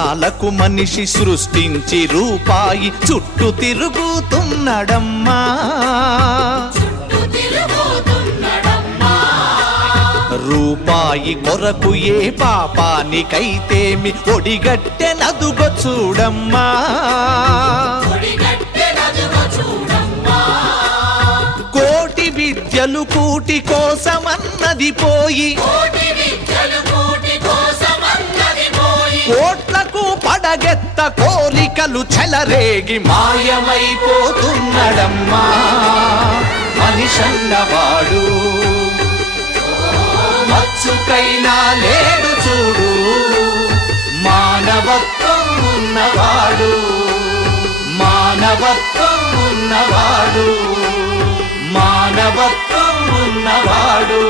లకు మనిషి సృష్టించి రూపాయి చుట్టూ తిరుగుతున్నడమ్మా. రూపాయి కొరకు ఏ పాపానికైతేమి ఒడిగట్టెనదుగో చూడమ్మా. కోటి విద్యలు కూటి కోసమన్నది పోయి కోట్లకు పడగెత్త కోరికలు చెలరేగి మాయమైపోతున్నడమ్మా మనిషన్నవాడు. మచ్చుకైనా లేడు చూడు మానవత్వం ఉన్నవాడు, మానవత్వం ఉన్నవాడు, మానవత్వం ఉన్నవాడు.